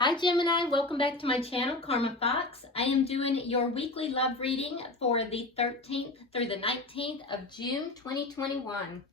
Hi Gemini, welcome back to my channel, Karma Fox. I am doing your weekly love reading for the 13th through the 19th of June 2021.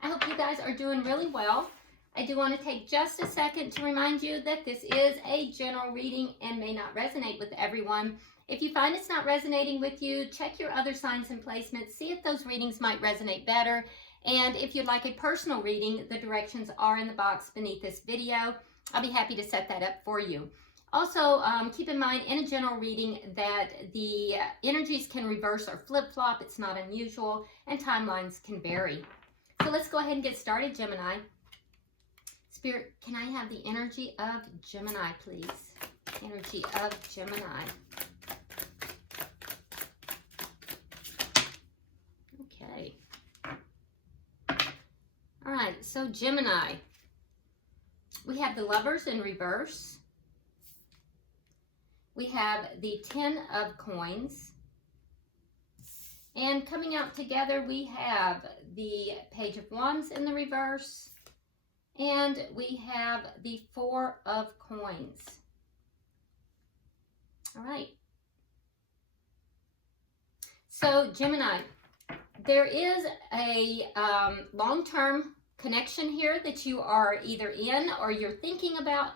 I hope you guys are doing really well. I do want to take just a second to remind you that this is a general reading and may not resonate with everyone. If you find it's not resonating with you, check your other signs and placements, see if those readings might resonate better. And if you'd like a personal reading, the directions are in the box beneath this video. I'll be happy to set that up for you. Also, keep in mind in a general reading that the energies can reverse or flip-flop. It's not unusual, and timelines can vary. So let's go ahead and get started, Gemini. Spirit, can I have the energy of Gemini, please? Energy of Gemini. Okay. All right, so Gemini. We have the Lovers in reverse. We have the 10 of Coins. And coming out together, we have the Page of Wands in the reverse. And we have the 4 of Coins. All right. So, Gemini, there is a long-term connection here that you are either in or you're thinking about,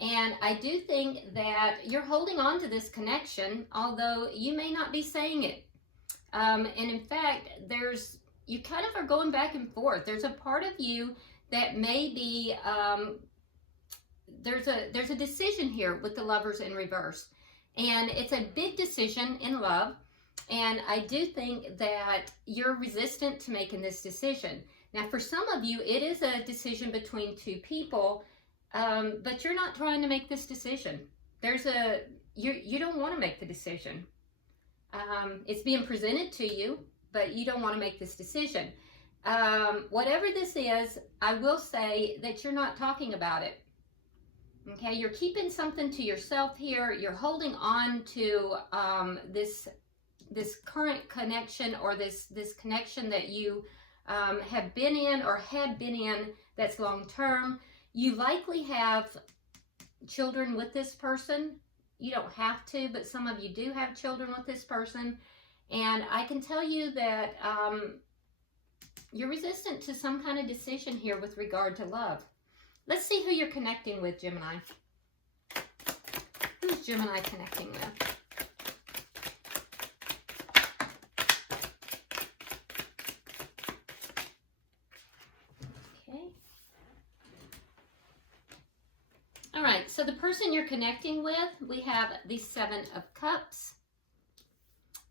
and I do think that you're holding on to this connection, although you may not be saying it. And in fact, you kind of are going back and forth. There's a part of you that may be there's a decision here with the Lovers in reverse, and it's a big decision in love, and I do think that you're resistant to making this decision. Now, for some of you, it is a decision between two people, but you're not trying to make this decision. You don't want to make the decision. It's being presented to you, but you don't want to make this decision. Whatever this is, I will say that you're not talking about it. Okay, you're keeping something to yourself here. You're holding on to this current connection, or this connection that you have been in or had been in that's long-term. You likely have children with this person. You don't have to, but some of you do have children with this person. And I can tell you that you're resistant to some kind of decision here with regard to love. Let's see who you're connecting with, Gemini. Who's Gemini connecting with? All right, so the person you're connecting with, we have the 7 of Cups.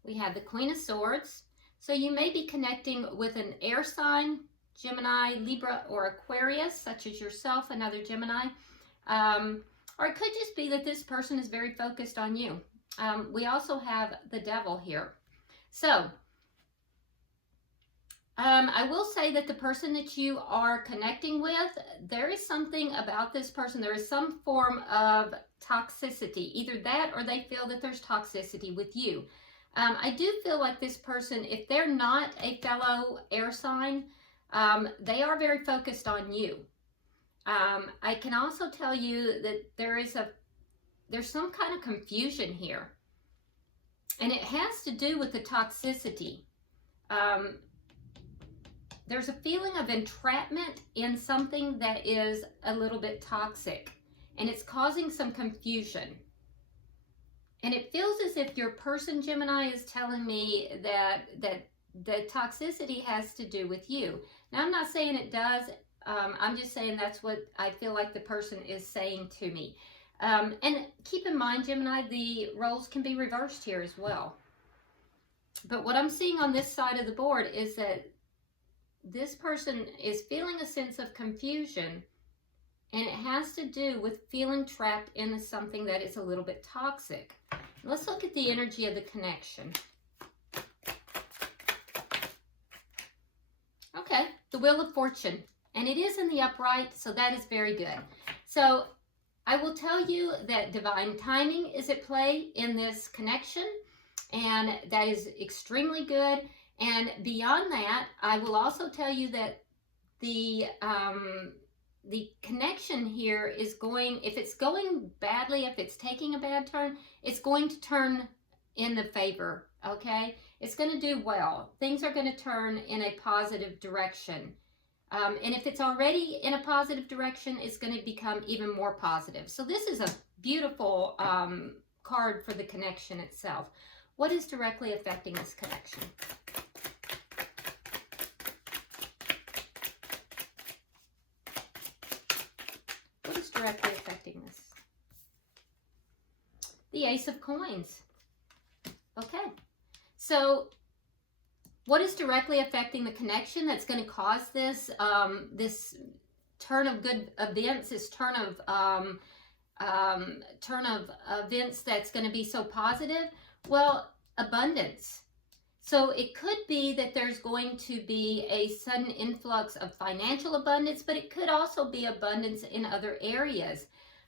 We have the Queen of Swords. So you may be connecting with an air sign, Gemini, Libra, or Aquarius, such as yourself, another Gemini. Or it could just be that this person is very focused on you. We also have the Devil here. So, I will say that the person that you are connecting with, there is something about this person. There is some form of toxicity. Either that or they feel that there's toxicity with you. I do feel like this person, if they're not a fellow air sign, they are very focused on you. I can also tell you that there's some kind of confusion here. And it has to do with the toxicity. There's a feeling of entrapment in something that is a little bit toxic, and it's causing some confusion. And it feels as if your person, Gemini, is telling me that the toxicity has to do with you. Now, I'm not saying it does. I'm just saying that's what I feel like the person is saying to me. And keep in mind, Gemini, the roles can be reversed here as well. But what I'm seeing on this side of the board is that this person is feeling a sense of confusion, and it has to do with feeling trapped into something that is a little bit toxic. Let's look at the energy of the connection. Okay, the Wheel of Fortune, and it is in the upright, so that is very good. So I will tell you that divine timing is at play in this connection, and that is extremely good. And beyond that, I will also tell you that the the connection here is going, if it's going badly, if it's taking a bad turn, it's going to turn in the favor, okay? It's going to do well. Things are going to turn in a positive direction. And if it's already in a positive direction, it's going to become even more positive. So this is a beautiful card for the connection itself. What is directly affecting this connection? What is directly affecting this? The Ace of Coins. Okay. So what is directly affecting the connection that's going to cause this this turn of good events, this turn of events that's going to be so positive? Well, abundance. So it could be that there's going to be a sudden influx of financial abundance, but it could also be abundance in other areas.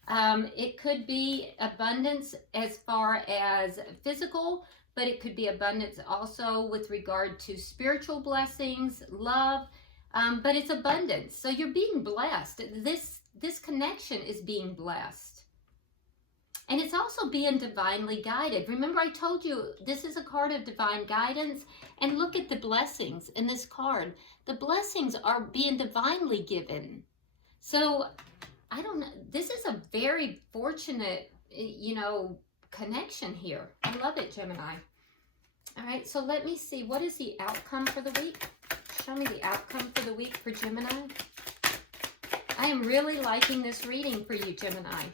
It could be abundance as far as physical, but it could be abundance also with regard to spiritual blessings, love, but it's abundance. So you're being blessed. This connection is being blessed. And it's also being divinely guided. Remember, I told you this is a card of divine guidance. And look at the blessings in this card. The blessings are being divinely given. So, I don't know. This is a very fortunate, connection here. I love it, Gemini. All right, so let me see. What is the outcome for the week? Show me the outcome for the week for Gemini. I am really liking this reading for you, Gemini.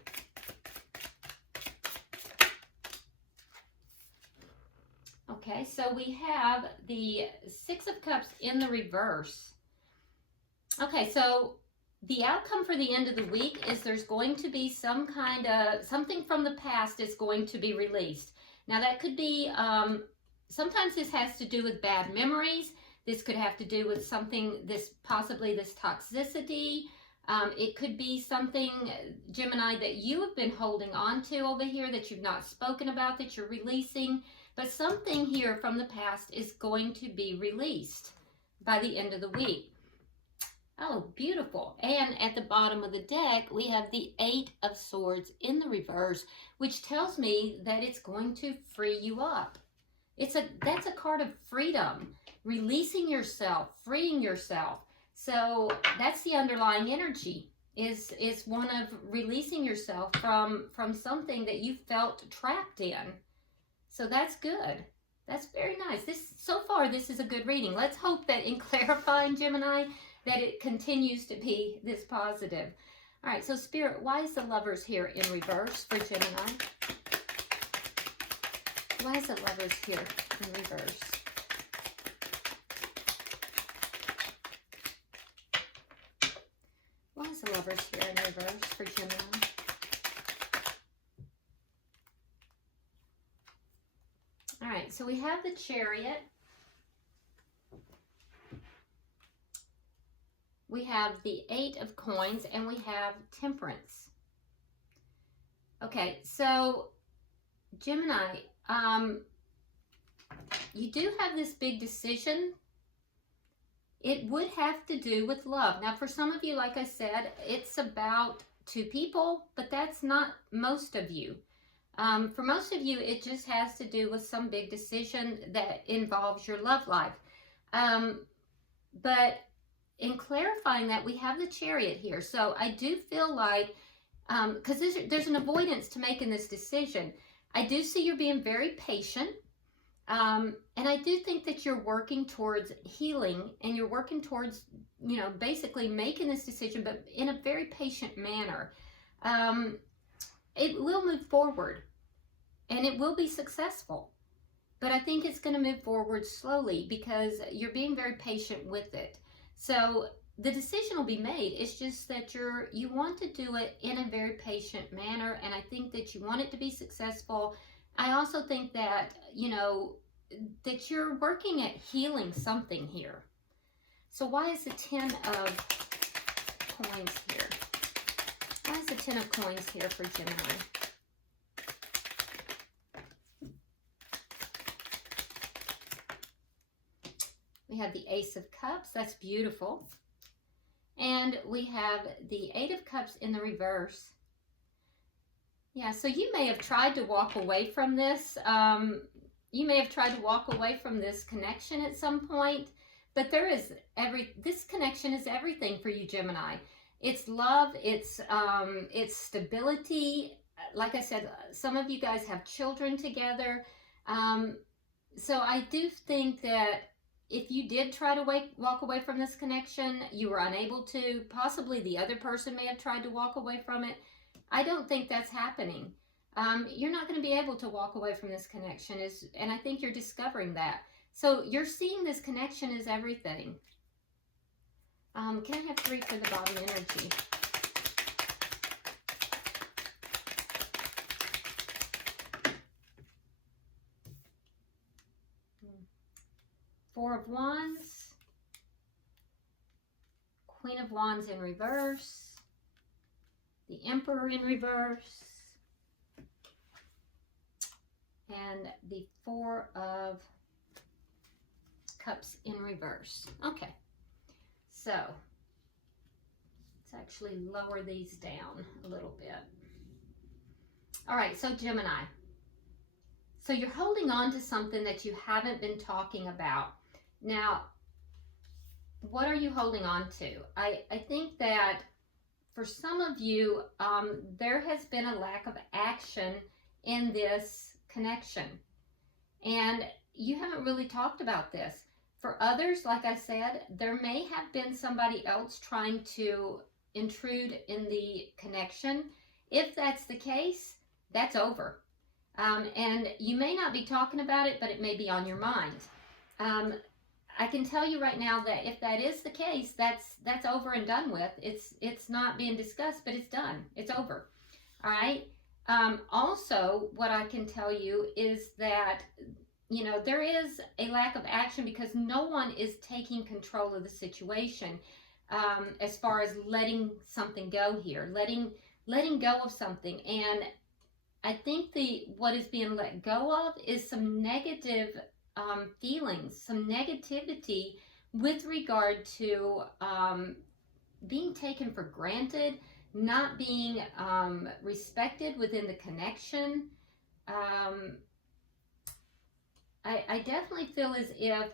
Okay, so we have the Six of Cups in the reverse. Okay, so the outcome for the end of the week is there's going to be some kind of, something from the past is going to be released. Now that could be, sometimes this has to do with bad memories. This could have to do with something, possibly this toxicity. It could be something, Gemini, that you have been holding on to over here that you've not spoken about, that you're releasing. But something here from the past is going to be released by the end of the week. Oh, beautiful. And at the bottom of the deck, we have the Eight of Swords in the reverse, which tells me that it's going to free you up. That's a card of freedom, releasing yourself, freeing yourself. So that's the underlying energy, is one of releasing yourself from something that you felt trapped in. So that's good. That's very nice. So far, this is a good reading. Let's hope that in clarifying, Gemini, that it continues to be this positive. All right, so Spirit, why is the Lovers here in reverse for Gemini? Why is the Lovers here in reverse? Why is the Lovers here in reverse for Gemini? All right, so we have the Chariot. We have the Eight of Coins, and we have Temperance. Okay, so Gemini, you do have this big decision. It would have to do with love. Now, for some of you, like I said, it's about two people, but that's not most of you. For most of you, it just has to do with some big decision that involves your love life. But in clarifying that, we have the Chariot here. So I do feel like, because there's an avoidance to making this decision. I do see you're being very patient. And I do think that you're working towards healing, and you're working towards, basically making this decision, but in a very patient manner. It will move forward, and it will be successful. But I think it's going to move forward slowly because you're being very patient with it. So the decision will be made. It's just that you want to do it in a very patient manner, and I think that you want it to be successful. I also think that, that you're working at healing something here. So why is the Ten of Coins here? Why is the Ten of Coins here for Gemini? We have the Ace of Cups. That's beautiful. And we have the Eight of Cups in the reverse. Yeah, so you may have tried to walk away from this. You may have tried to walk away from this connection at some point, but this connection is everything for you, Gemini. It's love, it's stability. Like I said, some of you guys have children together. So I do think that if you did try to walk away from this connection, you were unable to. Possibly the other person may have tried to walk away from it. I don't think that's happening. You're not going to be able to walk away from this connection, and I think you're discovering that. So you're seeing this connection as everything. Can I have 3 for the bottom energy? Four of Wands, Queen of Wands in reverse, the Emperor in reverse, and the Four of Cups in reverse. Okay, so let's actually lower these down a little bit. All right, so Gemini. So you're holding on to something that you haven't been talking about. Now, what are you holding on to? I think that for some of you, there has been a lack of action in this connection. And you haven't really talked about this. For others, like I said, there may have been somebody else trying to intrude in the connection. If that's the case, that's over. And you may not be talking about it, but it may be on your mind. I can tell you right now that if that is the case, that's over and done with. It's not being discussed, but it's done. It's over. All right. Also, what I can tell you is that, you know, there is a lack of action because no one is taking control of the situation, as far as letting something go here, letting go of something. And I think what is being let go of is some negative feelings, some negativity with regard to being taken for granted, not being respected within the connection. I definitely feel as if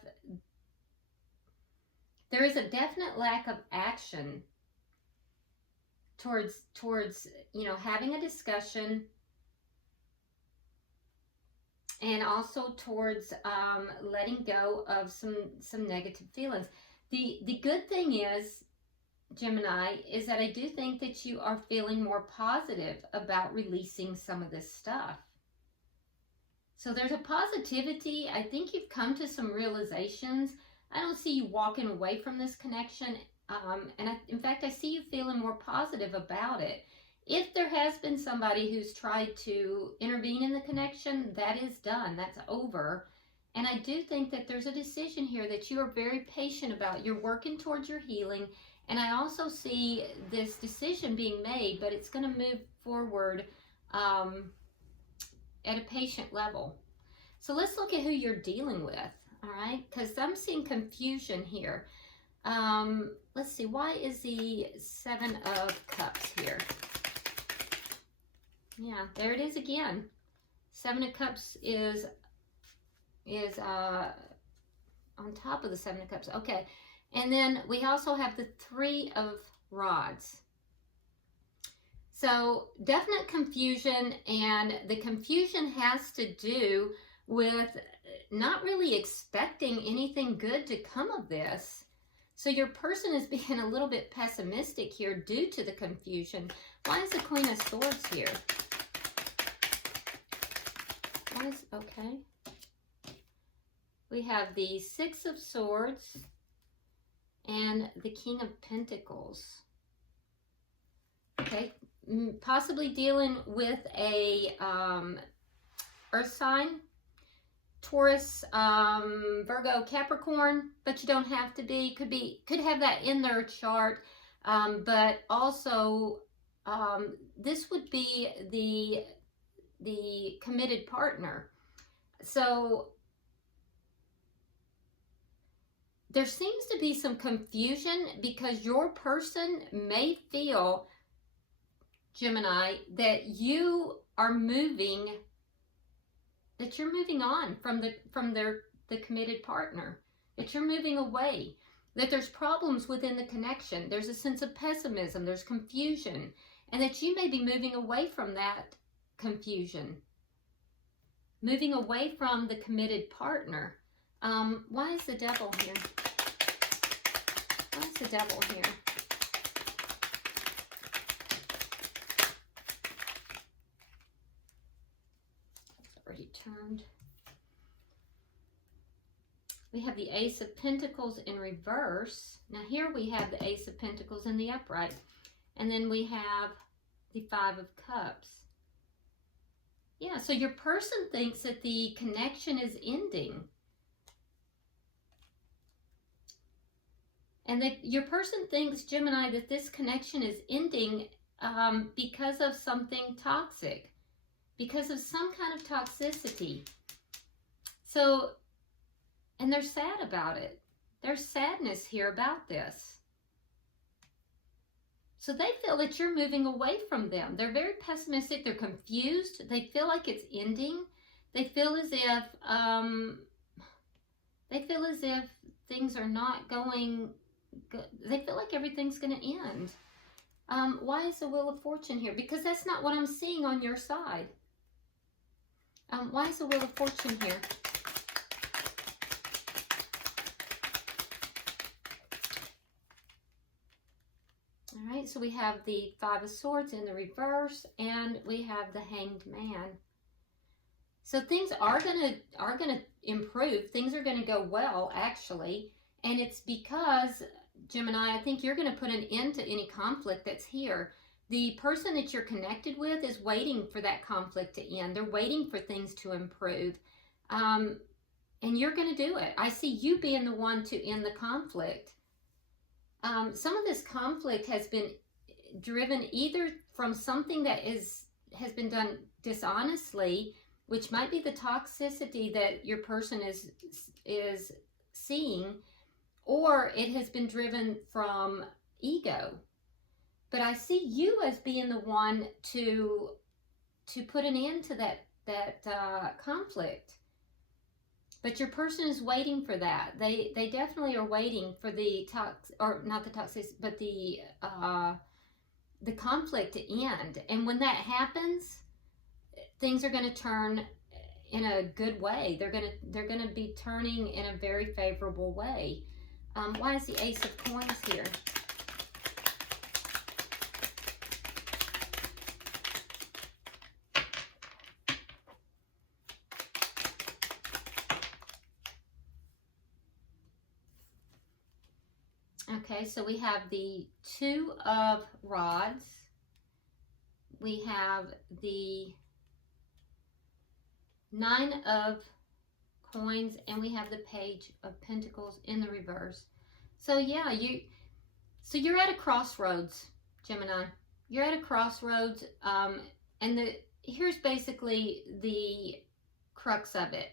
there is a definite lack of action towards you know, having a discussion, and also towards letting go of some negative feelings. The good thing is, Gemini, is that I do think that you are feeling more positive about releasing some of this stuff. So there's a positivity. I think you've come to some realizations. I don't see you walking away from this connection. In fact, I see you feeling more positive about it. If there has been somebody who's tried to intervene in the connection, that is done. That's over. And I do think that there's a decision here that you are very patient about. You're working towards your healing. And I also see this decision being made, but it's going to move forward at a patient level. So let's look at who you're dealing with, all right? Because I'm seeing confusion here. Let's see, why is the Seven of Cups here? Yeah, there it is again. Seven of Cups is on top of the Seven of Cups. Okay, and then we also have the Three of Rods. So definite confusion, and the confusion has to do with not really expecting anything good to come of this. So your person is being a little bit pessimistic here due to the confusion. Why is the Queen of Swords here? Okay. We have the Six of Swords and the King of Pentacles. Okay, possibly dealing with a earth sign, Taurus, Virgo, Capricorn, but you don't have to be. Could have that in their chart, but also this would be the committed partner. So there seems to be some confusion because your person may feel, Gemini, that you are moving, that you're moving on from the committed partner, that you're moving away, that there's problems within the connection, there's a sense of pessimism, there's confusion, and that you may be moving away from that confusion, moving away from the committed partner. Why is the devil here? Why is the devil here? Already turned. We have the Ace of Pentacles in reverse. Now here we have the Ace of Pentacles in the upright. And then we have the Five of Cups. Yeah, so your person thinks that the connection is ending. And that your person thinks, Gemini, that this connection is ending because of something toxic, because of some kind of toxicity. So, and they're sad about it. There's sadness here about this. So they feel that you're moving away from them. They're very pessimistic. They're confused. They feel like it's ending. They feel as if things are not going good. They feel like everything's going to end. Why is the Wheel of Fortune here? Because that's not what I'm seeing on your side. Why is the Wheel of Fortune here? All right, so we have the Five of Swords in the reverse, and we have the Hanged Man. So things are gonna improve. Things are gonna go well, actually, and it's because, Gemini, I think you're gonna put an end to any conflict that's here. The person that you're connected with is waiting for that conflict to end. They're waiting for things to improve, and you're gonna do it. I see you being the one to end the conflict. Some of this conflict has been driven either from something that has been done dishonestly, which might be the toxicity that your person is seeing, or it has been driven from ego. But I see you as being the one to put an end to that conflict. But your person is waiting for that. They definitely are waiting for the the conflict to end. And when that happens, things are going to turn in a good way. They're going to be turning in a very favorable way. Why is the Ace of Coins here? Okay, so we have the Two of Rods, we have the Nine of Coins, and we have the Page of Pentacles in the reverse. So yeah, you're at a crossroads, Gemini. You're at a crossroads, and here's basically the crux of it.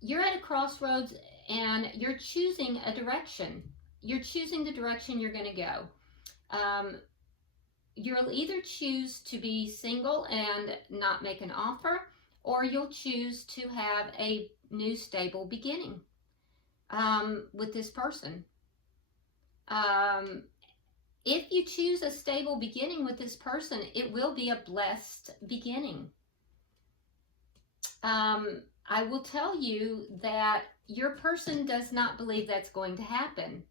You're at a crossroads and you're choosing a direction. You're choosing the direction you're going to go. You'll either choose to be single and not make an offer, or you'll choose to have a new stable beginning with this person. If you choose a stable beginning with this person, it will be a blessed beginning. I will tell you that your person does not believe that's going to happen.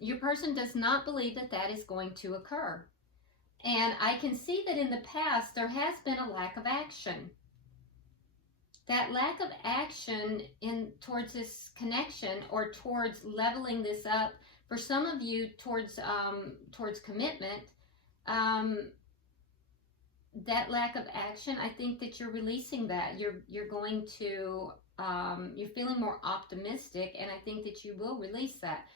Your person does not believe that that is going to occur. And I can see that in the past, there has been a lack of action. That lack of action towards this connection, or towards leveling this up, for some of you towards commitment, that lack of action, I think that you're releasing that. You're going to, you're feeling more optimistic, and I think that you will release that.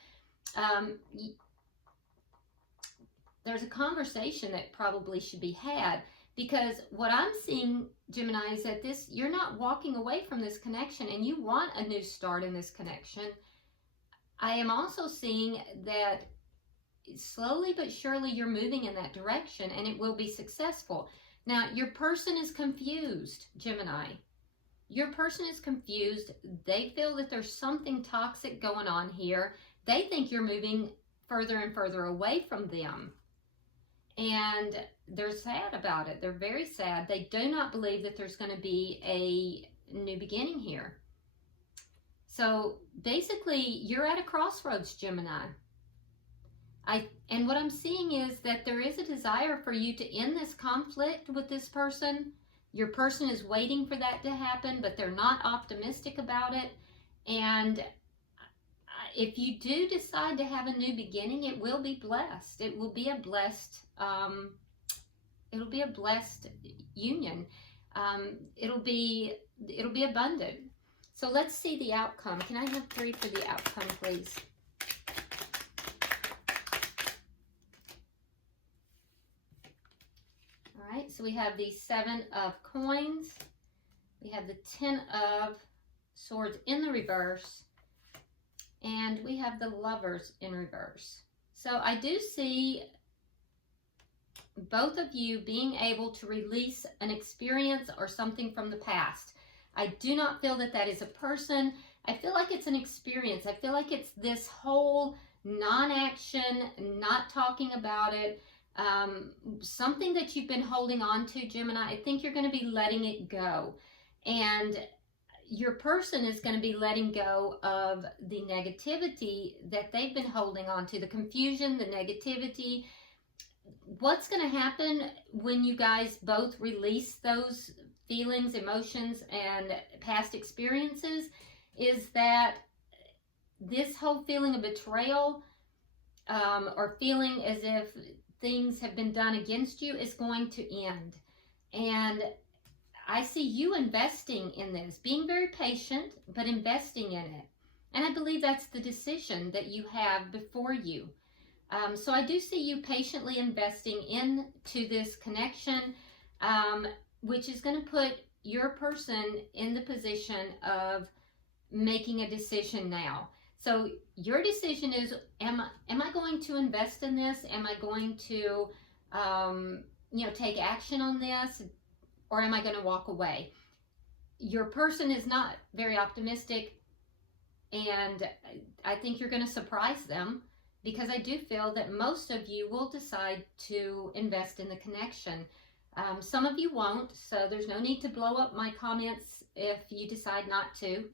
There's a conversation that probably should be had, Because what I'm seeing, Gemini, is that you're not walking away from this connection and you want a new start in this connection. I am also seeing that slowly but surely you're moving in that direction and it will be successful. Now, your person is confused, Gemini. Your person is confused. They feel that there's something toxic going on here. They think you're moving further and further away from them. And they're sad about it. They're very sad. They do not believe that there's going to be a new beginning here. So basically, you're at a crossroads, Gemini. And what I'm seeing is that there is a desire for you to end this conflict with this person. Your person is waiting for that to happen, but they're not optimistic about it. And if you do decide to have a new beginning, it will be blessed. It will be a blessed, union. It'll be abundant. So let's see the outcome. Can I have 3 for the outcome, please? All right, so we have the 7 of coins. We have the 10 of swords in the reverse. And we have the lovers in reverse. So I do see both of you being able to release an experience or something from the past. I do not feel that that is a person. I feel like it's an experience. I feel like it's this whole non-action, not talking about it, something that you've been holding on to, Gemini. I think you're going to be letting it go. And your person is going to be letting go of the negativity that they've been holding on to, the confusion, the negativity. What's going to happen when you guys both release those feelings, emotions, and past experiences is that this whole feeling of betrayal or feeling as if things have been done against you is going to end. And I see you investing in this, being very patient, but investing in it. And I believe that's the decision that you have before you. So I do see you patiently investing into this connection, which is going to put your person in the position of making a decision now. So your decision is, am I going to invest in this? Am I going to, take action on this? Or am I going to walk away? Your person is not very optimistic, and I think you're going to surprise them, because I do feel that most of you will decide to invest in the connection. Some of you won't, so there's no need to blow up my comments if you decide not to.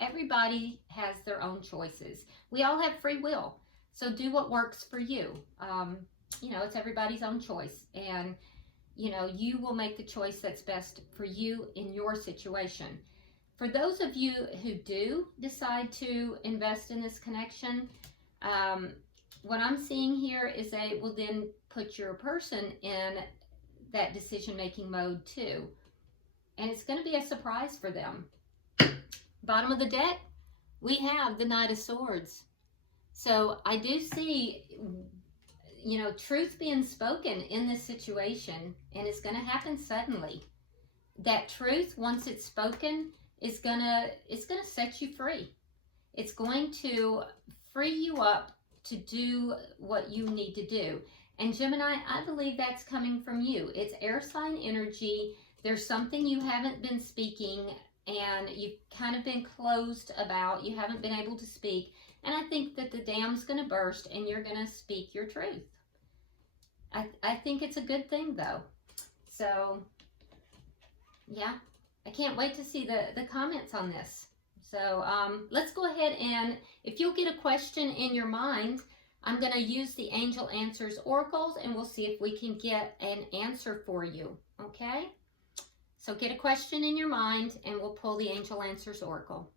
Everybody has their own choices. We all have free will, so do what works for you. It's everybody's own choice, and you will make the choice that's best for you in your situation. For those of you who do decide to invest in this connection, what I'm seeing here is that it will then put your person in that decision-making mode too. And it's going to be a surprise for them. Bottom of the deck, we have the Knight of Swords. So I do see, truth being spoken in this situation, and it's going to happen suddenly. That truth, once it's spoken, it's gonna set you free. It's going to free you up to do what you need to do. And Gemini, I believe that's coming from you. It's air sign energy. There's something you haven't been speaking, and you've kind of been closed about. You haven't been able to speak. And I think that the dam's going to burst and you're going to speak your truth. I think it's a good thing, though. So, yeah, I can't wait to see the comments on this. So let's go ahead, and if you'll get a question in your mind, I'm going to use the Angel Answers Oracles, and we'll see if we can get an answer for you, okay? So get a question in your mind, and we'll pull the Angel Answers Oracle.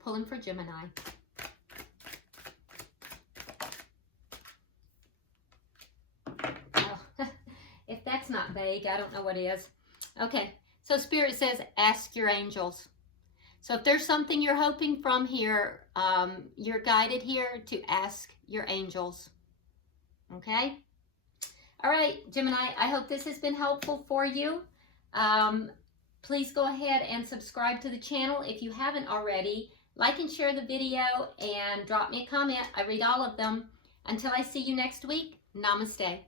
Pulling for Gemini. Oh, if that's not vague, I don't know what is. Okay, so Spirit says, ask your angels. So if there's something you're hoping from here, you're guided here to ask your angels. Okay? All right, Gemini, I hope this has been helpful for you. Please go ahead and subscribe to the channel if you haven't already. Like and share the video and drop me a comment. I read all of them. Until I see you next week, namaste.